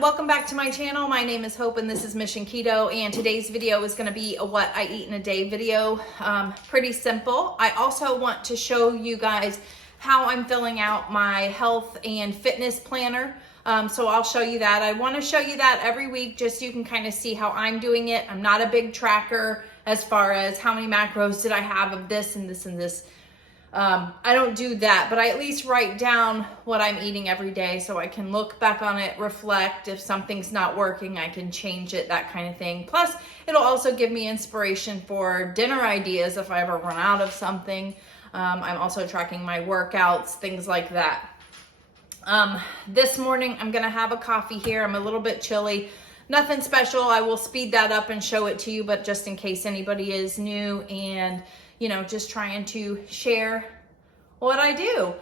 welcome back to my channel. My name is Hope and this is Mission Keto, and today's video is going to be a what I eat in a day video. Pretty simple. I also want to show you guys how I'm filling out my health and fitness planner. So I'll show you that. I want to show you that every week just so you can kind of see how I'm doing it. I'm not a big tracker as far as how many macros did I have of this and this and this. I don't do that, but I at least write down what I'm eating every day so I can look back on it, reflect. If something's not working, I can change it, that kind of thing. Plus, it'll also give me inspiration for dinner ideas if I ever run out of something. I'm also tracking my workouts, things like that. This morning, I'm going to have a coffee here. I'm a little bit chilly. Nothing special. I will speed that up and show it to you, but just in case anybody is new and just trying to share what I do.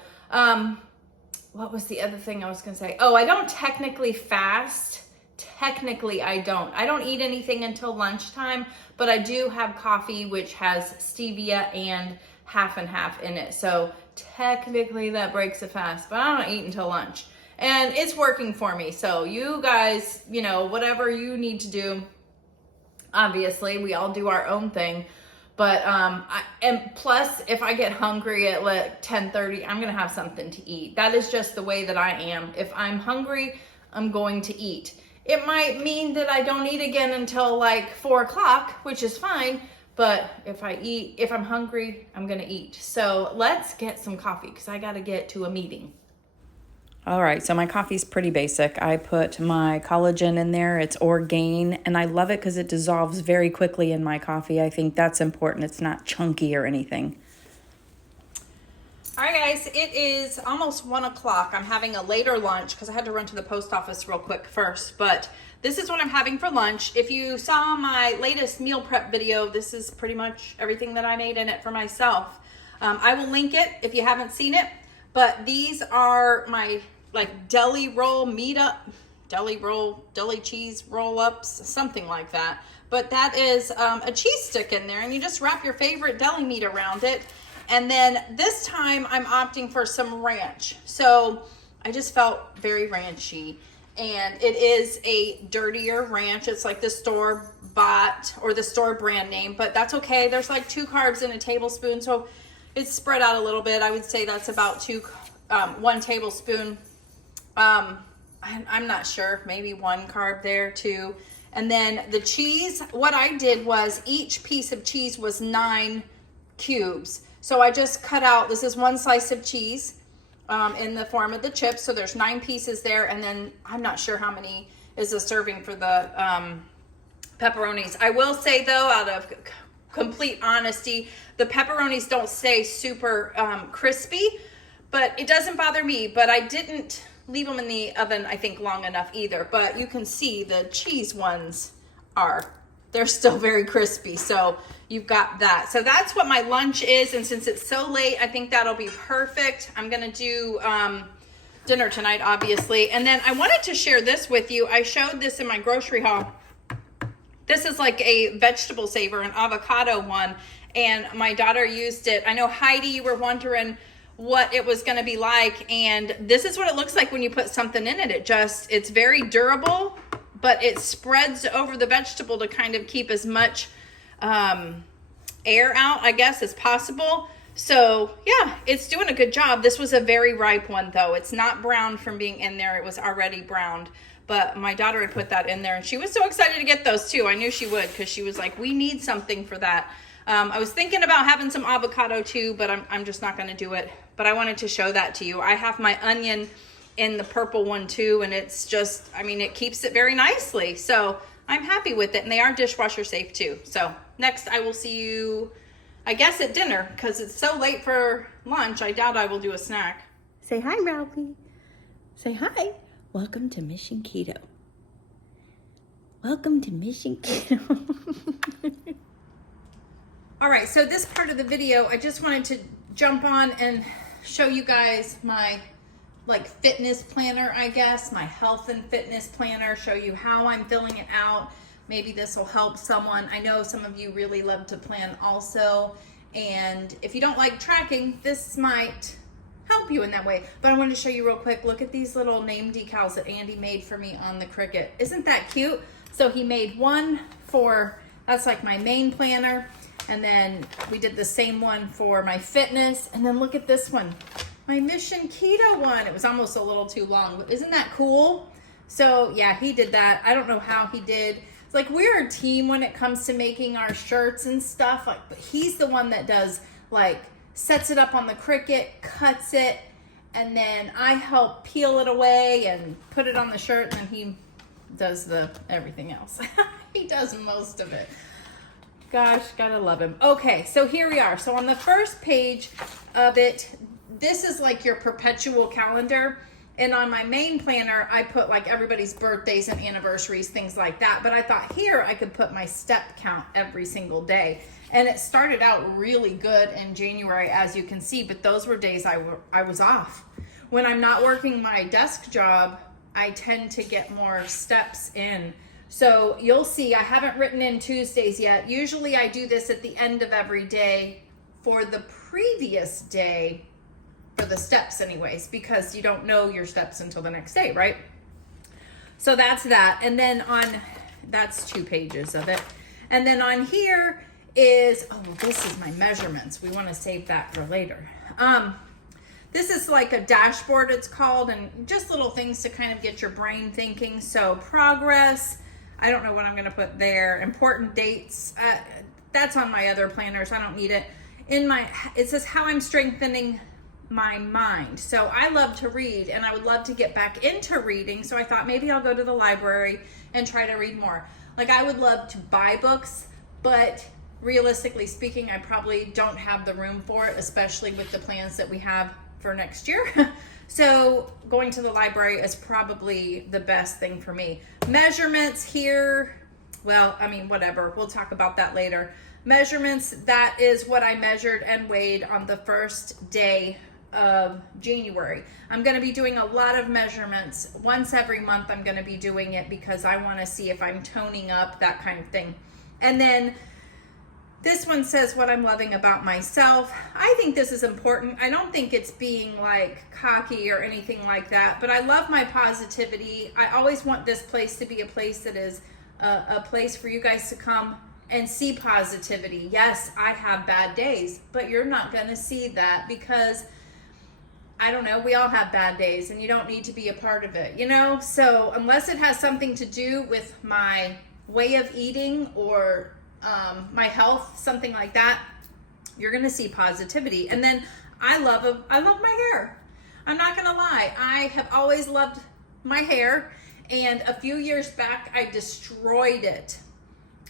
What was the other thing I was going to say? Oh, I don't technically fast. Technically, I don't. I don't eat anything until lunchtime, but I do have coffee, which has stevia and half and half in it. So technically that breaks a fast, but I don't eat until lunch. And it's working for me. So you guys, whatever you need to do, obviously, we all do our own thing. But, and plus, if I get hungry at like 10:30, I'm going to have something to eat. That is just the way that I am. If I'm hungry, I'm going to eat. It might mean that I don't eat again until like 4 o'clock, which is fine. But if I'm hungry, I'm going to eat. So let's get some coffee because I got to get to a meeting. All right, so my coffee's pretty basic. I put my collagen in there. It's Orgain, and I love it because it dissolves very quickly in my coffee. I think that's important. It's not chunky or anything. All right, guys, it is almost 1 o'clock. I'm having a later lunch because I had to run to the post office real quick first, but this is what I'm having for lunch. If you saw my latest meal prep video, this is pretty much everything that I made in it for myself. I will link it if you haven't seen it, but these are my deli cheese roll ups, something like that. But that is a cheese stick in there, and you just wrap your favorite deli meat around it. And then this time I'm opting for some ranch. So I just felt very ranchy, and it is a dirtier ranch. It's like the store bought or the store brand name, but that's okay. There's like 2 carbs in a tablespoon, so it's spread out a little bit. I would say that's about 1 tablespoon. I'm not sure, maybe 1 carb there too. And then the cheese, what I did was each piece of cheese was 9 cubes. So I just cut out, this is 1 slice of cheese in the form of the chips. So there's 9 pieces there. And then I'm not sure how many is a serving for the pepperonis. I will say though, out of complete honesty, the pepperonis don't stay super crispy, but it doesn't bother me. But I didn't leave them in the oven, I think, long enough either. But you can see the cheese ones they're still very crispy. So you've got that. So that's what my lunch is. And since it's so late, I think that'll be perfect. I'm going to do dinner tonight, obviously. And then I wanted to share this with you. I showed this in my grocery haul. This is like a vegetable saver, an avocado one. And my daughter used it. I know, Heidi, you were wondering what it was going to be like, and this is what it looks like when you put something in it. It's very durable, but it spreads over the vegetable to kind of keep as much air out, I guess, as possible. So yeah, it's doing a good job. This was a very ripe one though. It's not brown from being in there. It was already browned, but my daughter had put that in there and she was so excited to get those too. I knew she would, because she was like, we need something for that. I was thinking about having some avocado too, but I'm just not going to do it. But I wanted to show that to you. I have my onion in the purple one too, and it's just, it keeps it very nicely. So I'm happy with it, and they are dishwasher safe too. So next I will see you, I guess, at dinner, because it's so late for lunch. I doubt I will do a snack. Say hi, Ralphie. Say hi. Welcome to Mission Keto. Welcome to Mission Keto. All right, so this part of the video, I just wanted to jump on and show you guys my fitness planner, I guess, my health and fitness planner, show you how I'm filling it out. Maybe this will help someone. I know some of you really love to plan also, and if you don't like tracking, this might help help you in that way. But I wanted to show you real quick. Look at these little name decals that Andy made for me on the Cricut. Isn't that cute? So he made one for, that's like my main planner. And then we did the same one for my fitness. And then look at this one, my Mission Keto one. It was almost a little too long, but isn't that cool? So yeah, he did that. I don't know how he did. It's like we're a team when it comes to making our shirts and stuff. Like, but he's the one that does, like, sets it up on the Cricut, cuts it, and then I help peel it away and put it on the shirt, and then he does the everything else. He does most of it. Gosh, gotta love him. Okay, so here we are. So on the first page of it, this is like your perpetual calendar. And on my main planner, I put like everybody's birthdays and anniversaries, things like that. But I thought here I could put my step count every single day. And it started out really good in January, as you can see, but those were days I was off. When I'm not working my desk job, I tend to get more steps in. So you'll see I haven't written in Tuesdays yet. Usually I do this at the end of every day for the previous day, for the steps anyways, because you don't know your steps until the next day, right? So that's that. And then that's 2 pages of it. And then on here is, oh, this is my measurements. We want to save that for later. This is like a dashboard, it's called, and just little things to kind of get your brain thinking. So progress, I don't know what I'm going to put there. Important dates, that's on my other planners. I don't need it. It says how I'm strengthening my mind. So I love to read, and I would love to get back into reading. So I thought maybe I'll go to the library and try to read more. Like, I would love to buy books, but realistically speaking, I probably don't have the room for it, especially with the plans that we have for next year. So going to the library is probably the best thing for me. Measurements here, well, I mean, whatever. We'll talk about that later. Measurements, that is what I measured and weighed on the first day of January. I'm going to be doing a lot of measurements. Once every month I'm going to be doing it because I want to see if I'm toning up, that kind of thing. And then this one says what I'm loving about myself. I think this is important. I don't think it's being like cocky or anything like that, but I love my positivity. I always want this place to be a place that is a place for you guys to come and see positivity. Yes, I have bad days, but you're not going to see that because, I don't know, we all have bad days and you don't need to be a part of it, you know? So unless it has something to do with my way of eating or my health, something like that, you're going to see positivity. And then I love my hair. I'm not going to lie. I have always loved my hair, and a few years back I destroyed it.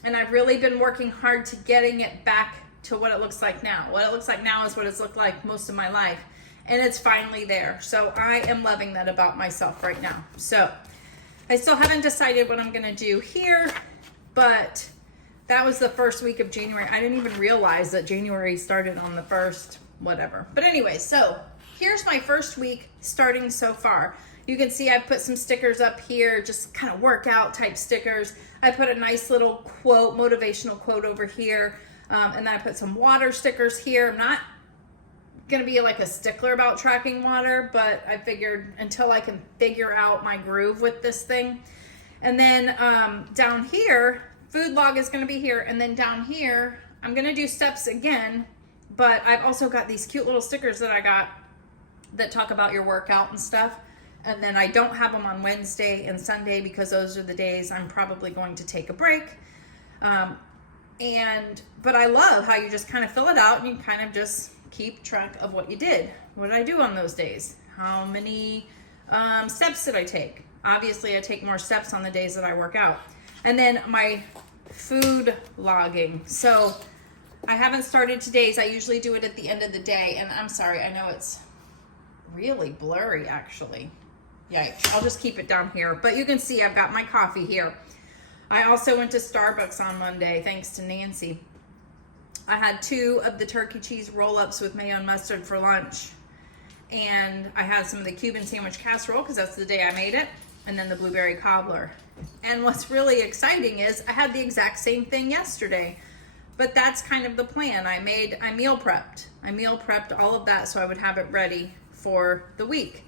And I've really been working hard to getting it back to what it looks like now. What it looks like now is what it's looked like most of my life. And it's finally there. So I am loving that about myself right now. So I still haven't decided what I'm going to do here, but that was the first week of January. I didn't even realize that January started on the 1st, whatever. But anyway, so here's my first week starting so far. You can see I've put some stickers up here, just kind of workout type stickers. I put a nice little quote, motivational quote over here. And then I put some water stickers here. I'm not going to be like a stickler about tracking water, but I figured until I can figure out my groove with this thing. And then down here, food log is going to be here. And then down here, I'm going to do steps again, but I've also got these cute little stickers that I got that talk about your workout and stuff. And then I don't have them on Wednesday and Sunday because those are the days I'm probably going to take a break. But I love how you just kind of fill it out and you kind of just keep track of what you did. What did I do on those days? How many steps did I take? Obviously, I take more steps on the days that I work out. And then my food logging. So I haven't started today's. I usually do it at the end of the day. And I'm sorry, I know it's really blurry actually. Yikes. I'll just keep it down here. But you can see I've got my coffee here. I also went to Starbucks on Monday, thanks to Nancy. I had 2 of the turkey cheese roll-ups with mayo and mustard for lunch. And I had some of the Cuban sandwich casserole because that's the day I made it. And then the blueberry cobbler. And what's really exciting is I had the exact same thing yesterday. But that's kind of the plan. I meal prepped. I meal prepped all of that so I would have it ready for the week.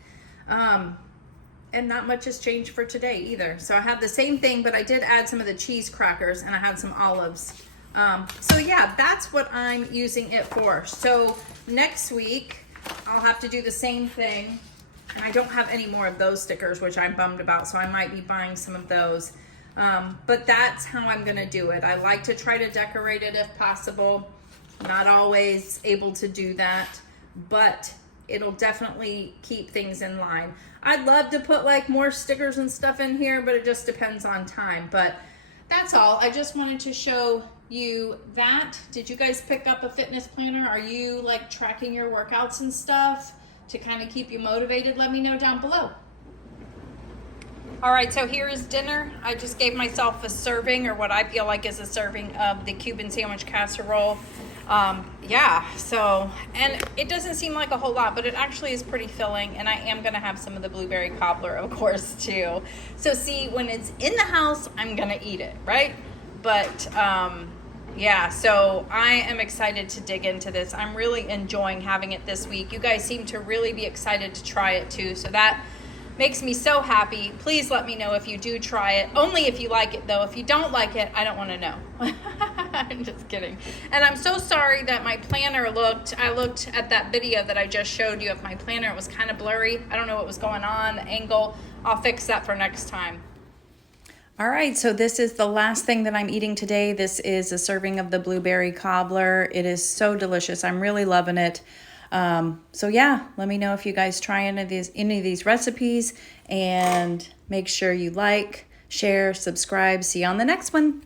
And not much has changed for today either. So I had the same thing, but I did add some of the cheese crackers and I had some olives. So yeah, that's what I'm using it for. So next week, I'll have to do the same thing. And I don't have any more of those stickers, which I'm bummed about. So I might be buying some of those. But that's how I'm gonna do it. I like to try to decorate it if possible. Not always able to do that, but it'll definitely keep things in line. I'd love to put like more stickers and stuff in here, but it just depends on time. But that's all. I just wanted to show you that. Did you guys pick up a fitness planner? Are you like tracking your workouts and stuff to kind of keep you motivated? Let me know down below. All right, so here is dinner. I just gave myself a serving, or what I feel like is a serving, of the Cuban sandwich casserole. Yeah, so, and it doesn't seem like a whole lot, but it actually is pretty filling, and I am gonna have some of the blueberry cobbler, of course, too. So see, when it's in the house, I'm gonna eat it, right? But, yeah, so I am excited to dig into this. I'm really enjoying having it this week. You guys seem to really be excited to try it too, so that makes me so happy. Please let me know if you do try it. Only if you like it, though. If you don't like it, I don't want to know. I'm just kidding. And I'm so sorry that my planner I looked at that video that I just showed you of my planner. It was kind of blurry. I don't know what was going on, the angle. I'll fix that for next time. All right, so this is the last thing that I'm eating today. This is a serving of the blueberry cobbler. It is so delicious. I'm really loving it. So yeah, let me know if you guys try any of these recipes, and make sure you like, share, subscribe. See you on the next one.